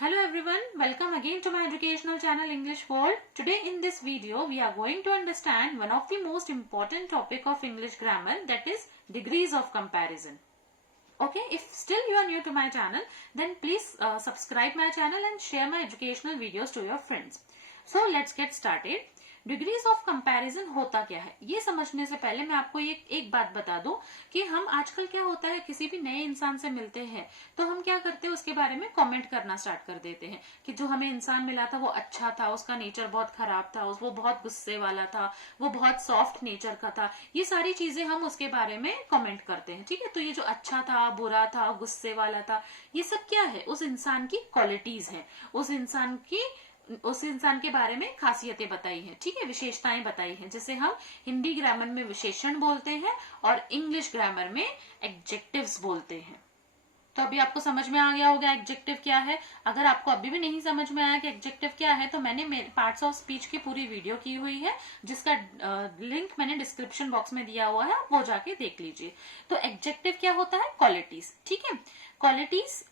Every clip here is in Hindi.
Hello everyone, welcome again to my educational channel English World. Today in this video we are going to understand one of the most important topic of English grammar, that is degrees of comparison. Okay, if still you are new to my channel, then please subscribe my channel and share my educational videos to your friends. So let's get started. Degrees of comparison होता क्या है, ये समझने से पहले मैं आपको एक बात बता दूं कि हम आजकल क्या होता है, किसी भी नए इंसान से मिलते हैं तो हम क्या करते हैं, उसके बारे में कमेंट करना स्टार्ट कर देते हैं कि जो हमें इंसान मिला था वो अच्छा था, उसका नेचर बहुत खराब था, वो बहुत गुस्से वाला था, वो बहुत सॉफ्ट नेचर का था, ये सारी चीजें हम उसके बारे में कमेंट करते हैं. ठीक है, तो ये जो अच्छा था, बुरा था, गुस्से वाला था, ये सब क्या है, उस इंसान की क्वालिटीज है, उस इंसान के बारे में खासियतें बताई हैं. ठीक है, विशेषताएं बताई हैं, जिसे हम हिंदी ग्रामर में विशेषण बोलते हैं और इंग्लिश ग्रामर में एडजेक्टिव्स बोलते हैं. तो अभी आपको समझ में आ गया होगा एडजेक्टिव क्या है. अगर आपको अभी भी नहीं समझ में आया कि एडजेक्टिव क्या है, तो मैंने पार्ट्स ऑफ स्पीच की पूरी वीडियो की हुई है, जिसका लिंक मैंने डिस्क्रिप्शन बॉक्स में दिया हुआ है, आप वो जाके देख लीजिए. तो एडजेक्टिव क्या होता है, क्वालिटीज. ठीक है, क्वालिटीज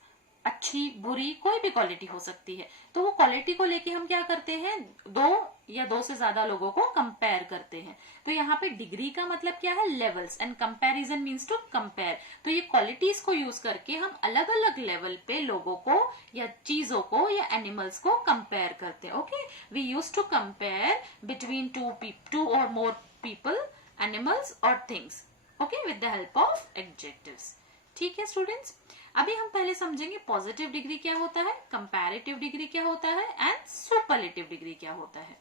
अच्छी बुरी कोई भी क्वालिटी हो सकती है. तो वो क्वालिटी को लेके हम क्या करते हैं, दो से ज्यादा लोगों को कंपेयर करते हैं. तो यहाँ पे डिग्री का मतलब क्या है, levels, and comparison means to compare. तो ये क्वालिटीज को यूज करके हम अलग अलग लेवल पे लोगों को या चीजों को या एनिमल्स को कंपेयर करते हैं. Okay, we use to compare between two और मोर पीपल, एनिमल्स और things. Okay, with the help of adjectives. ठीक है स्टूडेंट्स, अभी हम पहले समझेंगे पॉजिटिव डिग्री क्या होता है, कंपैरेटिव डिग्री क्या होता है एंड सुपरलेटिव डिग्री क्या होता है.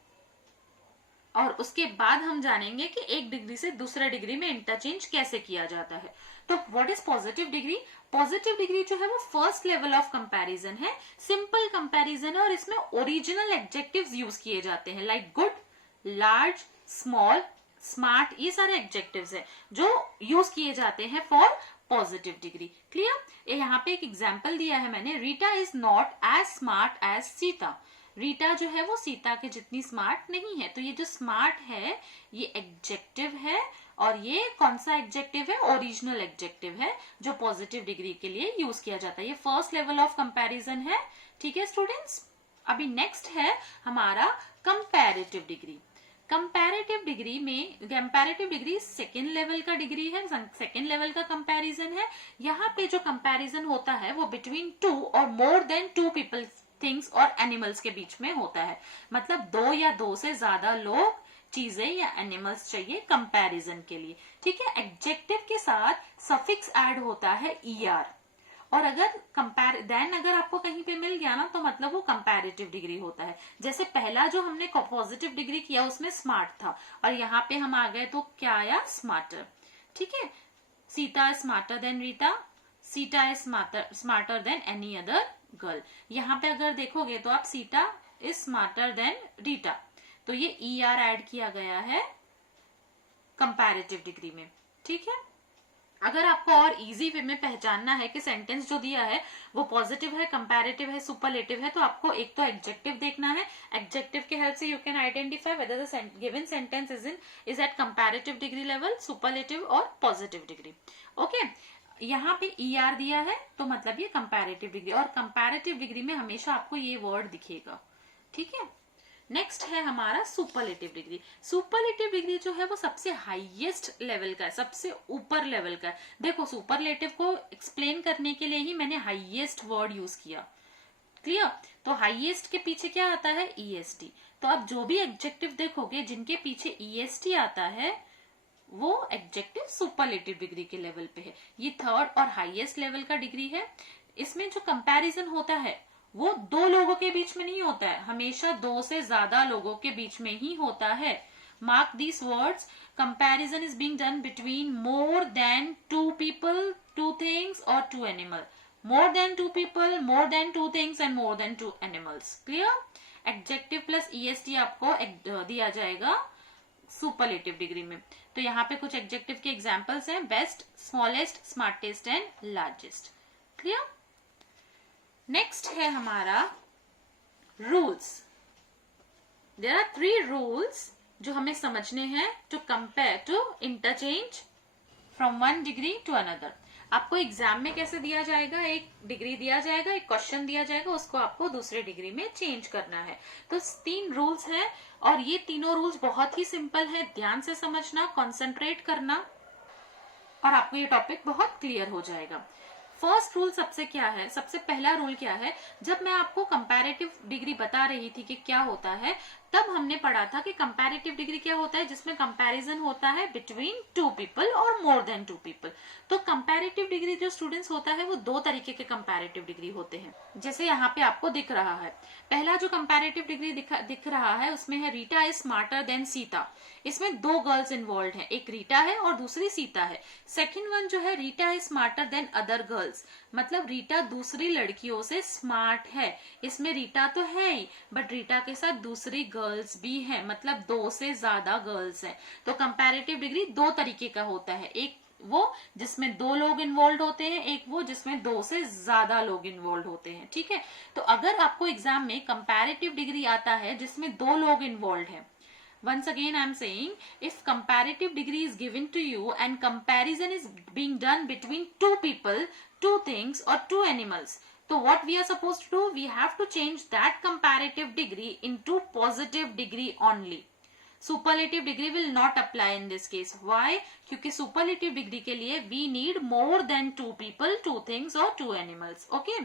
और उसके बाद हम जानेंगे कि एक डिग्री से दूसरा डिग्री में इंटरचेंज कैसे किया जाता है. तो what is positive degree. Positive degree जो है वो फर्स्ट लेवल ऑफ कंपैरिजन है, सिंपल कंपैरिजन है, और इसमें ओरिजिनल एडजेक्टिव्स यूज किए जाते हैं, like good, large, small, smart. ये सारे एडजेक्टिव्स है जो यूज किए जाते हैं फॉर पॉजिटिव डिग्री. क्लियर. यहाँ पे एक एग्जाम्पल दिया है मैंने, Rita is not as smart as Sita. Rita जो है वो सीता के जितनी स्मार्ट नहीं है. तो ये जो स्मार्ट है ये एडजेक्टिव है, और ये कौन सा एडजेक्टिव है, ओरिजिनल एडजेक्टिव है, जो पॉजिटिव डिग्री के लिए यूज किया जाता है. ये फर्स्ट लेवल ऑफ कंपैरिजन है. ठीक है स्टूडेंट्स, अभी नेक्स्ट है हमारा comparative degree. Comparative degree second level का डिग्री है, सेकेंड लेवल का कंपैरिजन है. यहाँ पे जो कंपैरिजन होता है वो बिटवीन टू और more than two people, things और एनिमल्स के बीच में होता है. मतलब दो या दो से ज्यादा लोग, चीजें या एनिमल्स चाहिए कंपैरिजन के लिए. ठीक है, एडजेक्टिव के साथ सफिक्स ऐड होता है ER, और अगर आपको कहीं पे मिल गया ना, तो मतलब वो कंपैरेटिव डिग्री होता है. जैसे पहला जो हमने पॉजिटिव डिग्री किया उसमें स्मार्ट था, और यहाँ पे हम आ गए तो क्या आया, स्मार्टर. ठीक है, Sita is smarter than Rita, Sita is smarter than any other girl. यहाँ पे अगर देखोगे तो आप Sita is smarter than Rita, तो ये ER ऐड किया गया है कंपैरेटिव डिग्री में. ठीक है, अगर आपको और इजी वे में पहचानना है कि सेंटेंस जो दिया है वो पॉजिटिव है, कंपैरेटिव है, सुपरलेटिव है, तो आपको एक तो एडजेक्टिव देखना है. एडजेक्टिव के हेल्प से you can identify whether the given sentence is at comparative degree level, superlative और पॉजिटिव डिग्री. ओके, यहाँ पे ER दिया है तो मतलब ये कंपैरेटिव डिग्री, और कंपैरेटिव डिग्री में हमेशा आपको ये वर्ड दिखेगा. ठीक है, नेक्स्ट है हमारा सुपरलेटिव डिग्री. सुपरलेटिव डिग्री जो है वो सबसे हाईएस्ट लेवल का है, सबसे ऊपर लेवल का है. देखो, सुपरलेटिव को एक्सप्लेन करने के लिए ही मैंने हाईएस्ट वर्ड यूज किया. क्लियर. तो हाईएस्ट के पीछे क्या आता है, EST. तो अब जो भी एडजेक्टिव देखोगे जिनके पीछे EST आता है वो एडजेक्टिव सुपरलेटिव डिग्री के लेवल पे है. ये थर्ड और हाईएस्ट लेवल का डिग्री है. इसमें जो कंपैरिजन होता है वो दो लोगों के बीच में नहीं होता है, हमेशा दो से ज्यादा लोगों के बीच में ही होता है. Mark these words, comparison is being done between more than two people, two things और two animal. More than two people, more than two things and more than two animals. Clear. Adjective plus EST आपको दिया जाएगा सुपरलेटिव डिग्री में. तो यहाँ पे कुछ एडजेक्टिव के एग्जाम्पल्स हैं, best, smallest, smartest and largest. Clear. Next है हमारा रूल्स. देयर आर 3 रूल्स जो हमें समझने हैं to compare, to interchange from one degree to another. आपको एग्जाम में कैसे दिया जाएगा, एक डिग्री दिया जाएगा, एक क्वेश्चन दिया जाएगा, उसको आपको दूसरे डिग्री में चेंज करना है। तो 3 रूल्स है और ये तीनों रूल्स बहुत ही सिंपल है, ध्यान से समझना, कॉन्सेंट्रेट करना और आपको ये टॉपिक बहुत क्लियर हो जाएगा। फर्स्ट रूल सबसे क्या है, सबसे पहला रूल क्या है, जब मैं आपको कंपैरेटिव डिग्री बता रही थी कि क्या होता है, तब हमने पढ़ा था कि कंपैरेटिव डिग्री क्या होता है, जिसमें कंपैरिजन होता है बिटवीन 2 पीपल और मोर देन 2 पीपल। तो कंपैरेटिव डिग्री जो स्टूडेंट्स होता है वो 2 तरीके के कंपैरेटिव डिग्री होते हैं, जैसे यहाँ पे आपको दिख रहा है। पहला जो कंपैरेटिव डिग्री दिख रहा है उसमें है Rita is smarter than Sita. इसमें 2 गर्ल्स इन्वॉल्व हैं, एक रीटा है और दूसरी सीता है। सेकेंड वन जो है Rita is smarter than other girls, मतलब रीटा दूसरी लड़कियों से स्मार्ट है। इसमें रीटा तो है ही, बट रीटा के साथ दूसरी गर्ल्स भी है, मतलब 2 से ज्यादा गर्ल्स हैं। तो कंपैरेटिव डिग्री 2 तरीके का होता है, एक वो जिसमें 2 लोग इन्वॉल्व होते हैं, एक वो जिसमें 2 से ज्यादा लोग इन्वॉल्व होते हैं। ठीक है, तो अगर आपको एग्जाम में कंपैरेटिव डिग्री आता है जिसमें 2 लोग इन्वॉल्व हैं, once again I am saying, if comparative degree is given to you and comparison is being done between 2 people, 2 things or 2 animals, so what we are supposed to do, we have to change that comparative degree into positive degree only. Superlative degree will not apply in this case. Why? क्योंकि superlative degree के लिए we need more than 2 people, 2 things or 2 animals. Okay?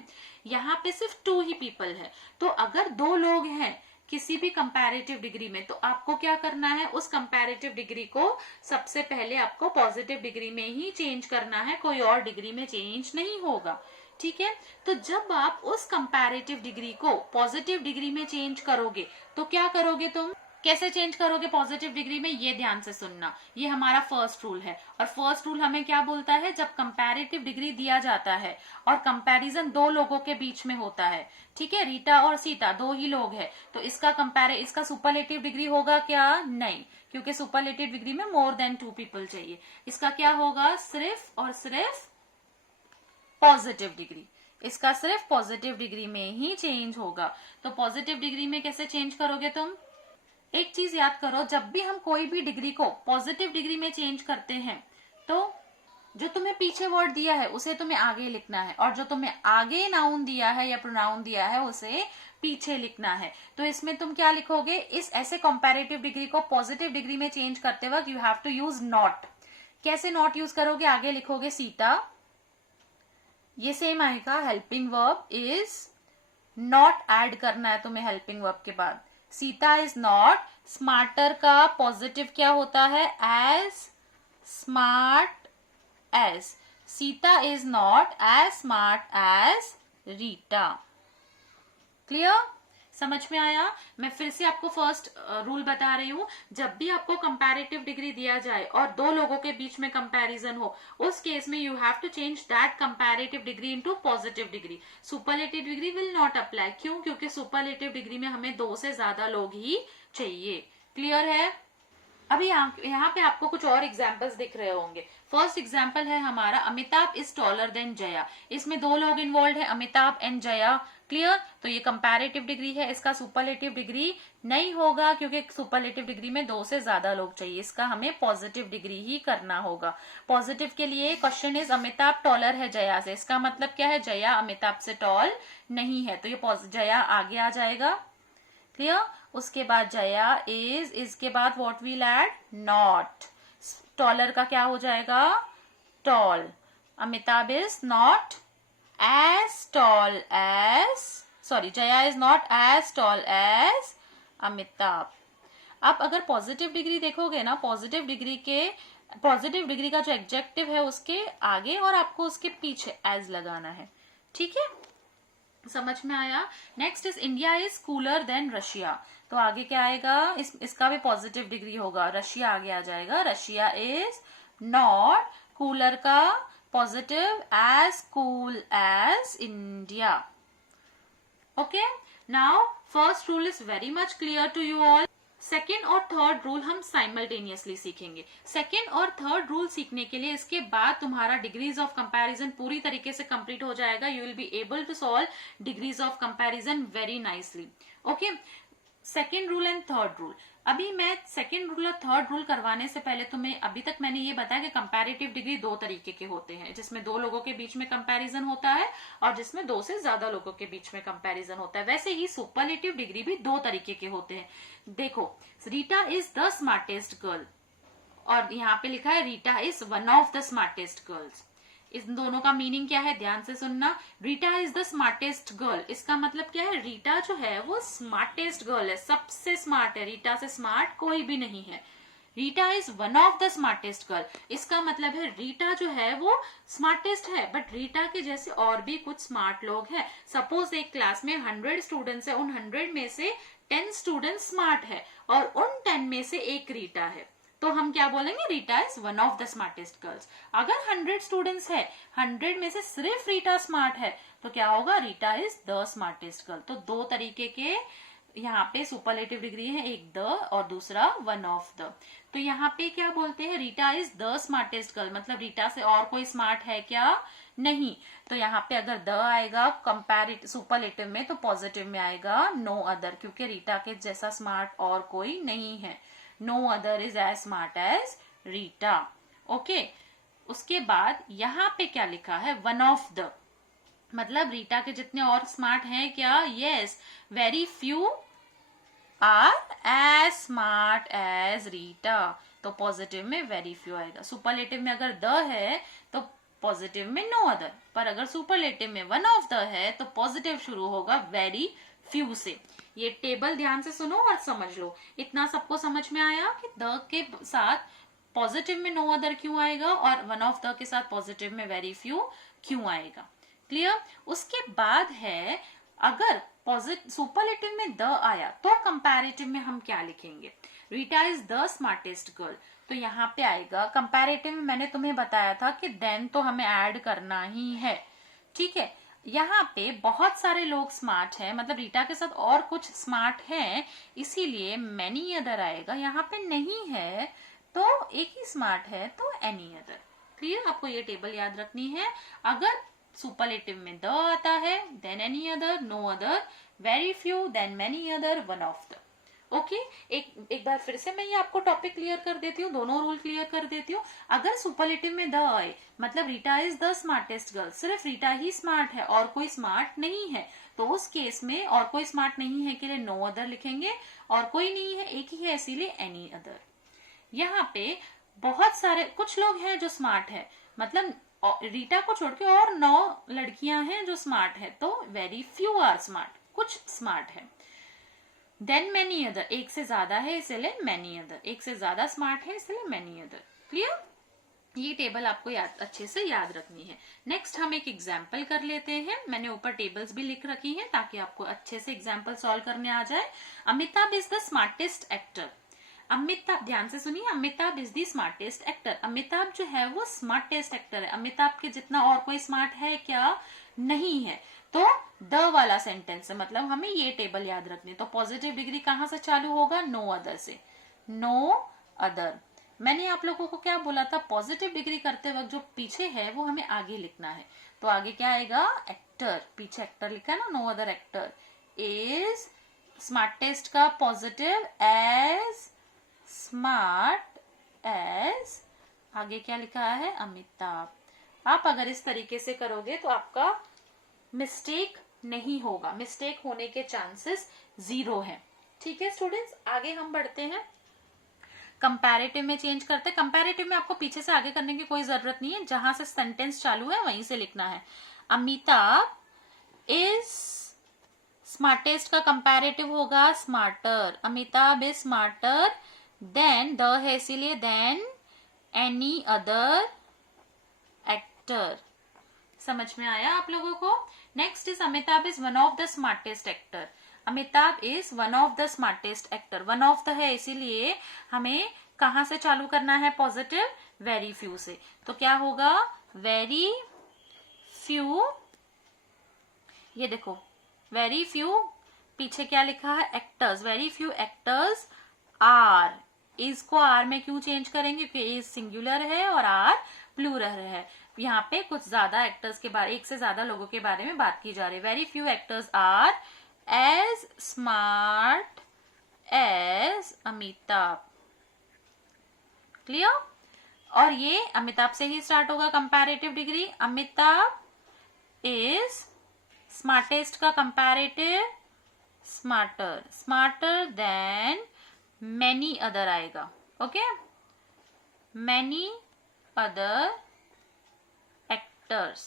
यहाँ पे सिर्फ 2 ही people है, तो अगर 2 लोग हैं किसी भी कंपैरेटिव डिग्री में, तो आपको क्या करना है, उस कंपैरेटिव डिग्री को सबसे पहले आपको पॉजिटिव डिग्री में ही चेंज करना है, कोई और डिग्री में चेंज नहीं होगा। ठीक है, तो जब आप उस कंपैरेटिव डिग्री को पॉजिटिव डिग्री में चेंज करोगे तो क्या करोगे, तुम कैसे चेंज करोगे पॉजिटिव डिग्री में, ये ध्यान से सुनना। ये हमारा फर्स्ट रूल है, और फर्स्ट रूल हमें क्या बोलता है, जब कंपैरेटिव डिग्री दिया जाता है और कंपैरिजन 2 लोगों के बीच में होता है, ठीक है, रीटा और सीता 2 ही लोग हैं, तो इसका सुपरलेटिव डिग्री होगा क्या, नहीं, क्योंकि सुपरलेटिव डिग्री में मोर देन 2 पीपल चाहिए। इसका क्या होगा, सिर्फ और सिर्फ पॉजिटिव डिग्री, इसका सिर्फ पॉजिटिव डिग्री में ही चेंज होगा। तो पॉजिटिव डिग्री में कैसे चेंज करोगे तुम, एक चीज याद करो, जब भी हम कोई भी डिग्री को पॉजिटिव डिग्री में चेंज करते हैं तो जो तुम्हें पीछे वर्ड दिया है उसे तुम्हें आगे लिखना है, और जो तुम्हें आगे नाउन दिया है या प्रोनाउन दिया है उसे पीछे लिखना है। तो इसमें तुम क्या लिखोगे, इस ऐसे कंपैरेटिव डिग्री को पॉजिटिव डिग्री में चेंज करते वक्त you have to use not. कैसे नॉट यूज करोगे, आगे लिखोगे सीता, ये सेम आएगा, helping verb is not add करना है तुम्हें हेल्पिंग वर्ब के बाद। सीता इज नॉट, स्मार्टर का पॉजिटिव क्या होता है, as smart as. Sita is not as smart as Rita. Clear, समझ में आया। मैं फिर से आपको फर्स्ट रूल बता रही हूं, जब भी आपको कंपैरेटिव डिग्री दिया जाए और 2 लोगों के बीच में कंपैरिजन हो, उस केस में you have to change that comparative degree into positive degree. Superlative degree will not apply, क्यों, क्योंकि सुपरलेटिव डिग्री में हमें 2 से ज्यादा लोग ही चाहिए। क्लियर है। अभी यहाँ पे आपको कुछ और एग्जाम्पल्स दिख रहे होंगे। फर्स्ट एग्जाम्पल है हमारा, Amitabh is taller than Jaya. इसमें 2 लोग इन्वॉल्व है, अमिताभ एंड जया। क्लियर, तो ये कंपैरेटिव डिग्री है, इसका सुपरलेटिव डिग्री नहीं होगा, क्योंकि सुपरलेटिव डिग्री में 2 से ज्यादा लोग चाहिए, इसका हमें पॉजिटिव डिग्री ही करना होगा। पॉजिटिव के लिए क्वेश्चन इज अमिताभ टॉलर है जया से, इसका मतलब क्या है, जया अमिताभ से टॉल नहीं है, तो ये जया आगे आ जाएगा। क्लियर, उसके बाद जया इज, इसके बाद what will add, not. Taller का क्या हो जाएगा, tall. Amitabh is not as tall as, sorry, Jaya is not as tall as Amitabh. अब अगर पॉजिटिव डिग्री देखोगे ना, पॉजिटिव डिग्री का जो एडजेक्टिव है उसके आगे और आपको उसके पीछे एज लगाना है। ठीक है, समझ में आया। Next is India is cooler than Russia, तो आगे क्या आएगा, इसका भी पॉजिटिव डिग्री होगा, रशिया आगे आ जाएगा। रशिया इज नॉट, कूलर का positive as cool as India. Okay, now first rule is very much clear to you all. Second और थर्ड रूल हम साइमल्टेनियसली सीखेंगे। सेकेंड और थर्ड रूल सीखने के लिए इसके बाद तुम्हारा डिग्रीज ऑफ कंपैरिजन पूरी तरीके से कंप्लीट हो जाएगा। You will be able to solve degrees of comparison very nicely. Okay, second rule and third rule. अभी मैं सेकंड रूल और थर्ड रूल करवाने से पहले तुम्हें अभी तक मैंने ये बताया कि कंपैरेटिव डिग्री दो तरीके के होते हैं, जिसमें दो लोगों के बीच में कंपैरिजन होता है और जिसमें दो से ज्यादा लोगों के बीच में कंपैरिजन होता है। वैसे ही सुपरलेटिव डिग्री भी दो तरीके के होते हैं। देखो, Rita is the smartest girl, और यहाँ पे लिखा है Rita is one of the smartest girls. इन दोनों का मीनिंग क्या है, ध्यान से सुनना। Rita is the smartest girl, इसका मतलब क्या है, रीटा जो है वो स्मार्टेस्ट गर्ल है, सबसे स्मार्ट है, रीटा से स्मार्ट कोई भी नहीं है। Rita is one of the smartest girl, इसका मतलब है रीटा जो है वो स्मार्टेस्ट है, बट रीटा के जैसे और भी कुछ स्मार्ट लोग हैं। सपोज एक क्लास में 100 स्टूडेंट्स है, उन 100 में से 10 स्टूडेंट्स स्मार्ट है और उन 10 में से एक रीटा है, तो हम क्या बोलेंगे, Rita is one of the smartest girls. अगर 100 स्टूडेंट्स है, 100 में से सिर्फ रीटा स्मार्ट है, तो क्या होगा, Rita is the smartest girl. तो दो तरीके के यहाँ पे सुपरलेटिव डिग्री है, एक द और दूसरा वन ऑफ द। तो यहाँ पे क्या बोलते हैं, Rita is the smartest girl, मतलब रीटा से और कोई स्मार्ट है क्या, नहीं। तो यहाँ पे अगर द आएगा कंपैरेटिव सुपरलेटिव में तो पॉजिटिव में आएगा नो अदर, क्योंकि रीटा के जैसा स्मार्ट और कोई नहीं है। No other is as smart as Rita. Okay, उसके बाद यहाँ पे क्या लिखा है, वन ऑफ द, मतलब रीटा के जितने और स्मार्ट हैं क्या, yes, very few are as smart as Rita, तो पॉजिटिव में वेरी फ्यू आएगा। सुपरलेटिव में अगर द है तो पॉजिटिव में नो अदर, पर अगर सुपरलेटिव में वन ऑफ द है तो पॉजिटिव शुरू होगा वेरी फ्यू से। ये टेबल ध्यान से सुनो और समझ लो। इतना सबको समझ में आया कि द के साथ पॉजिटिव में नो अदर क्यों आएगा और वन ऑफ द के साथ पॉजिटिव में वेरी फ्यू क्यों आएगा, क्लियर। उसके बाद है, अगर सुपरलेटिव में द आया तो कंपैरेटिव में हम क्या लिखेंगे, Rita is the smartest girl, तो यहाँ पे आएगा कंपैरेटिव में मैंने तुम्हें बताया था कि देन तो हमें ऐड करना ही है, ठीक है। यहाँ पे बहुत सारे लोग स्मार्ट हैं, मतलब रीटा के साथ और कुछ स्मार्ट हैं, इसीलिए मैनी अदर आएगा। यहाँ पे नहीं है तो एक ही स्मार्ट है तो एनी अदर, क्लियर। आपको ये टेबल याद रखनी है। अगर सुपरलेटिव में द आता है than any other, no other, very few, than many other, one of the. Okay, एक बार फिर से मैं ये आपको टॉपिक क्लियर कर देती हूँ, दोनों रूल क्लियर कर देती हूँ। अगर सुपरलेटिव में द आए, मतलब Rita is the smartest girl, सिर्फ रीटा ही स्मार्ट है और कोई स्मार्ट नहीं है, तो उस केस में और कोई स्मार्ट नहीं है के लिए नो अदर लिखेंगे, और कोई नहीं है एक ही है इसीलिए एनी अदर। यहाँ पे बहुत सारे कुछ लोग हैं जो स्मार्ट है, मतलब रीटा को छोड़ के और 9 लड़कियां हैं जो स्मार्ट है, तो वेरी फ्यू आर स्मार्ट, कुछ स्मार्ट है। देन मैनी अदर, एक से ज्यादा है इसलिए मैनी अदर, एक से ज्यादा स्मार्ट है इसलिए मैनी अदर, क्लियर। ये टेबल आपको अच्छे से याद रखनी है। नेक्स्ट हम एक एग्जाम्पल कर लेते हैं। मैंने ऊपर टेबल्स भी लिख रखी हैं ताकि आपको अच्छे से एग्जाम्पल सॉल्व करने आ जाए। Amitabh is the smartest actor, Amitabh, ध्यान से सुनिए, Amitabh is the smartest actor, Amitabh जो है वो स्मार्टेस्ट एक्टर है, अमिताभ के जितना और कोई स्मार्ट है क्या, नहीं है, तो द वाला सेंटेंस है, मतलब हमें ये टेबल याद रखनी। तो पॉजिटिव डिग्री कहां से चालू होगा, नो अदर से, नो अदर। मैंने आप लोगों को क्या बोला था, पॉजिटिव डिग्री करते वक्त जो पीछे है वो हमें आगे लिखना है, तो आगे क्या आएगा, एक्टर, पीछे एक्टर लिखा है ना, no other actor is smartest का पॉजिटिव एज स्मार्ट एज, आगे क्या लिखा है, अमिताभ। आप अगर इस तरीके से करोगे तो आपका मिस्टेक नहीं होगा, मिस्टेक होने के चांसेस 0 हैं, ठीक है स्टूडेंट्स। आगे हम बढ़ते हैं, कंपैरेटिव में चेंज करते हैं। कंपैरेटिव में आपको पीछे से आगे करने की कोई जरूरत नहीं है, जहां से सेंटेंस चालू है वहीं से लिखना है। अमिताभ इज स्मार्टेस्ट का कंपैरेटिव होगा smarter, Amitabh is smarter than, the है इसीलिए देन एनी अदर एक्टर। समझ में आया आप लोगों को। Next is Amitabh is one of the smartest actor, Amitabh is one of the smartest actor, one of the है इसीलिए हमें कहां से चालू करना है, पॉजिटिव, वेरी फ्यू से, तो क्या होगा, वेरी फ्यू, ये देखो वेरी फ्यू, पीछे क्या लिखा है, actors, very few actors are, इसको आर में क्यों चेंज करेंगे, क्योंकि इज सिंगुलर है और आर प्लूरल है, यहाँ पे कुछ ज्यादा एक्टर्स के बारे, एक से ज्यादा लोगों के बारे में बात की जा रही है। Very few actors are as smart as Amitabh. Clear? और ये अमिताभ से ही स्टार्ट होगा comparative degree. Amitabh is smartest का comparative smarter, smarter than many other आएगा। Okay, many other actors.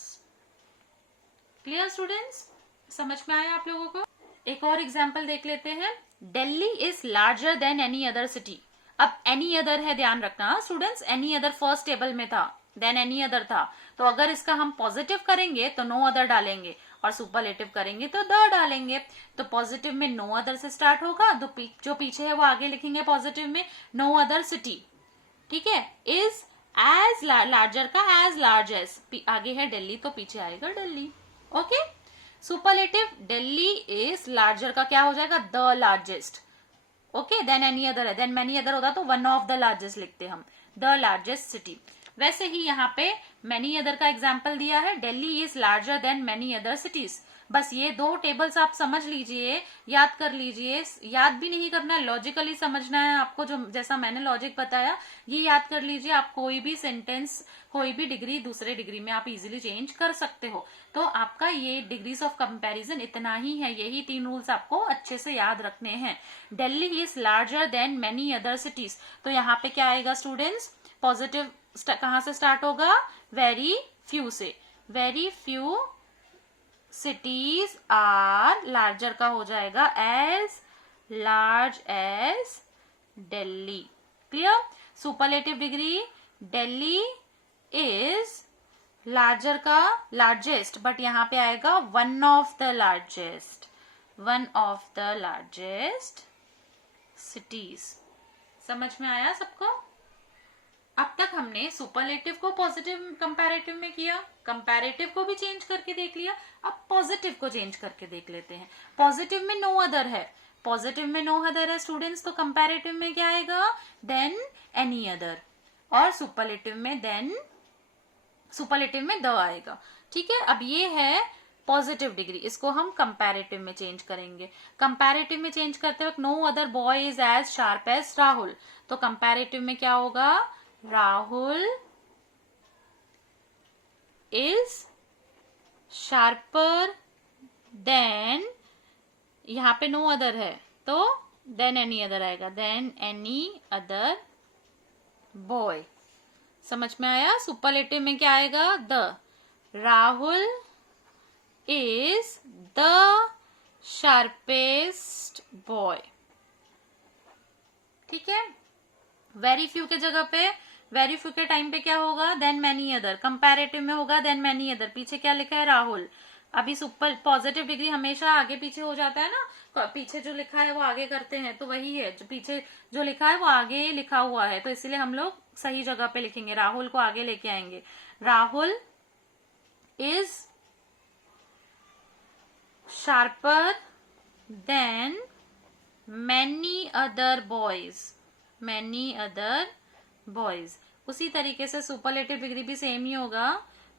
Clear students? समझ में आया आप लोगों को? एक और एग्जाम्पल देख लेते हैं। Delhi is larger than any other city. अब एनी अदर है, ध्यान रखना students, any other first table में था, देन एनी अदर था, तो अगर इसका हम पॉजिटिव करेंगे तो नो अदर डालेंगे और सुपरलेटिव करेंगे तो द डालेंगे। तो पॉजिटिव में नो अदर से स्टार्ट होगा, तो जो पीछे है वो आगे लिखेंगे पॉजिटिव में, नो अदर सिटी। ठीक है, इज एज लार्जर का एज लार्ज एज, आगे है दिल्ली तो पीछे आएगा Delhi. Okay, superlative Delhi is larger का क्या हो जाएगा, the largest. Okay, than any other है, देन मैनी अदर होता तो वन ऑफ द लार्जेस्ट लिखते हम, द लार्जेस्ट सिटी। वैसे ही यहाँ पे मैनी अदर का एग्जाम्पल दिया है, Delhi is larger than many other cities. बस ये दो टेबल्स आप समझ लीजिए, याद कर लीजिए, याद भी नहीं करना है, लॉजिकली समझना है आपको, जो जैसा मैंने लॉजिक बताया ये याद कर लीजिए। आप कोई भी सेंटेंस, कोई भी डिग्री दूसरे डिग्री में आप इजीली चेंज कर सकते हो। तो आपका ये डिग्रीज ऑफ कंपैरिजन इतना ही है, यही 3 रूल्स आपको अच्छे से याद रखने हैं। Delhi is larger than many other cities, तो यहाँ पे क्या आएगा स्टूडेंट्स, पॉजिटिव कहाँ से स्टार्ट होगा, वेरी फ्यू से। Very few cities are, larger का हो जाएगा as large as Delhi. Clear? Superlative degree, Delhi is larger का लार्जेस्ट, बट यहाँ पे आएगा one of the largest, one of the largest cities. समझ में आया सबको? अब तक हमने सुपरलेटिव को पॉजिटिव कंपैरेटिव में किया, कंपैरेटिव को भी चेंज करके देख लिया, अब पॉजिटिव को चेंज करके देख लेते हैं। पॉजिटिव में नो अदर है, पॉजिटिव में नो अदर है स्टूडेंट्स, तो कंपैरेटिव में क्या आएगा, देन एनी अदर, और सुपरलेटिव में देन, सुपरलेटिव में द आएगा। ठीक है, अब ये है पॉजिटिव डिग्री, इसको हम कंपैरेटिव में चेंज करेंगे। कंपैरेटिव में चेंज करते वक्त no other boy is as sharp as Rahul, तो कंपैरेटिव में क्या होगा, राहुल इज शार्पर देन, यहां पे नो अदर है तो देन एनी अदर आएगा, देन एनी अदर बॉय। समझ में आया? सुपरलेटिव में क्या आएगा, the, Rahul is the sharpest boy. ठीक है, वेरी फ्यू के जगह पे, वेरी फ्यू के टाइम पे क्या होगा, देन मैनी अदर, कंपैरेटिव में होगा देन मैनी अदर, पीछे क्या लिखा है, राहुल। अभी सुपर पॉजिटिव डिग्री हमेशा आगे पीछे हो जाता है ना, पीछे जो लिखा है वो आगे करते हैं, तो वही है, जो पीछे जो लिखा है वो आगे लिखा हुआ है, तो इसीलिए हम लोग सही जगह पे लिखेंगे, राहुल को आगे लेके आएंगे। Rahul is sharper than many other boys, many other boys. उसी तरीके से सुपरलेटिव डिग्री भी सेम ही होगा,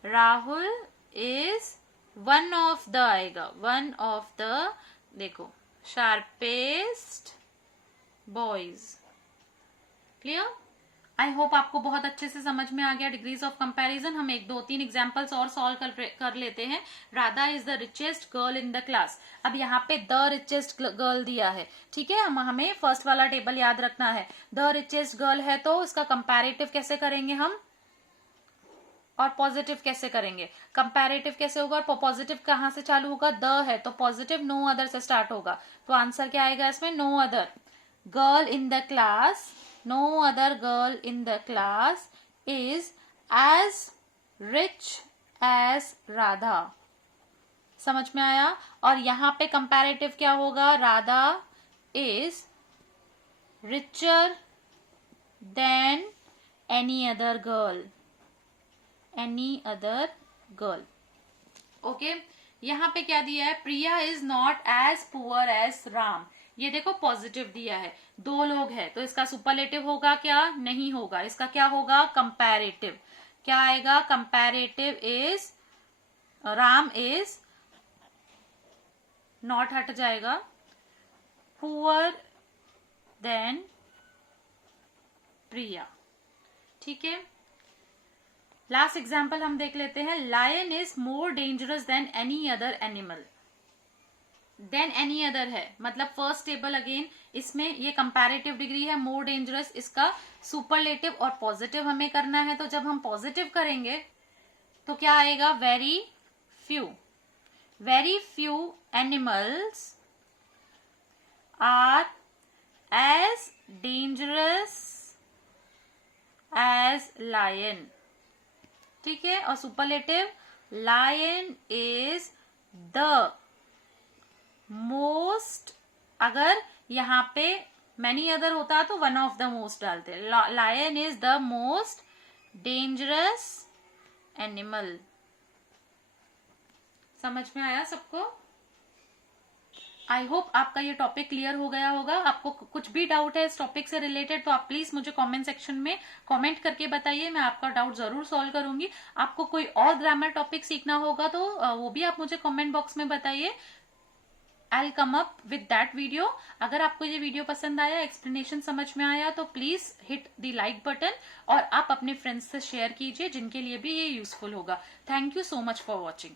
Rahul is one of the आएगा, वन ऑफ द, देखो, sharpest boys. Clear? I hope आपको बहुत अच्छे से समझ में आ गया डिग्रीज ऑफ कंपैरिजन। हम 1-2-3 एग्जांपल्स और सॉल्व कर लेते हैं। Radha is the richest girl in the class, अब यहाँ पे द रिचेस्ट गर्ल दिया है, ठीक है, हमें फर्स्ट वाला टेबल याद रखना है। द रिचेस्ट गर्ल है तो इसका कंपैरेटिव कैसे करेंगे हम, और पॉजिटिव कैसे करेंगे, कंपैरेटिव कैसे होगा, और पॉजिटिव कहाँ से चालू होगा, द है तो पॉजिटिव नो अदर से स्टार्ट होगा, तो आंसर क्या आएगा इसमें, no other girl in the class, no other girl in the class is as rich as Radha। समझ में आया? और यहां पे कंपैरेटिव क्या होगा, Radha is richer than any other girl, any other girl। Okay, यहाँ पे क्या दिया है, Priya is not as poor as Ram, ये देखो पॉजिटिव दिया है, 2 लोग हैं तो इसका सुपरलेटिव होगा क्या, नहीं होगा, इसका क्या होगा, कंपैरेटिव। क्या आएगा, comparative is, Ram is, not हट जाएगा, पुअर देन प्रिया। ठीक है, लास्ट एग्जाम्पल हम देख लेते हैं। Lion is more dangerous than any other animal. Than any other है मतलब फर्स्ट टेबल अगेन, इसमें ये कंपैरेटिव डिग्री है, मोर डेंजरस इसका सुपरलेटिव और पॉजिटिव हमें करना है। तो जब हम पॉजिटिव करेंगे तो क्या आएगा, very few. Very few animals are as dangerous as lion. ठीक है, और superlative, lion is the most, अगर यहाँ पे मैनी अदर होता तो वन ऑफ द मोस्ट डालते। Lion is the most dangerous animal. समझ में आया सबको? आई होप आपका ये टॉपिक क्लियर हो गया होगा। आपको कुछ भी डाउट है इस टॉपिक से रिलेटेड तो आप प्लीज मुझे कमेंट सेक्शन में कमेंट करके बताइए, मैं आपका डाउट जरूर सॉल्व करूंगी। आपको कोई और ग्रामर टॉपिक सीखना होगा तो वो भी आप मुझे कमेंट बॉक्स में बताइए। I'll come up with that video। अगर आपको ये वीडियो पसंद आया, एक्सप्लेनेशन समझ में आया तो please hit the like button और आप अपने फ्रेंड्स से शेयर कीजिए जिनके लिए भी ये यूजफुल होगा। Thank you so much for watching.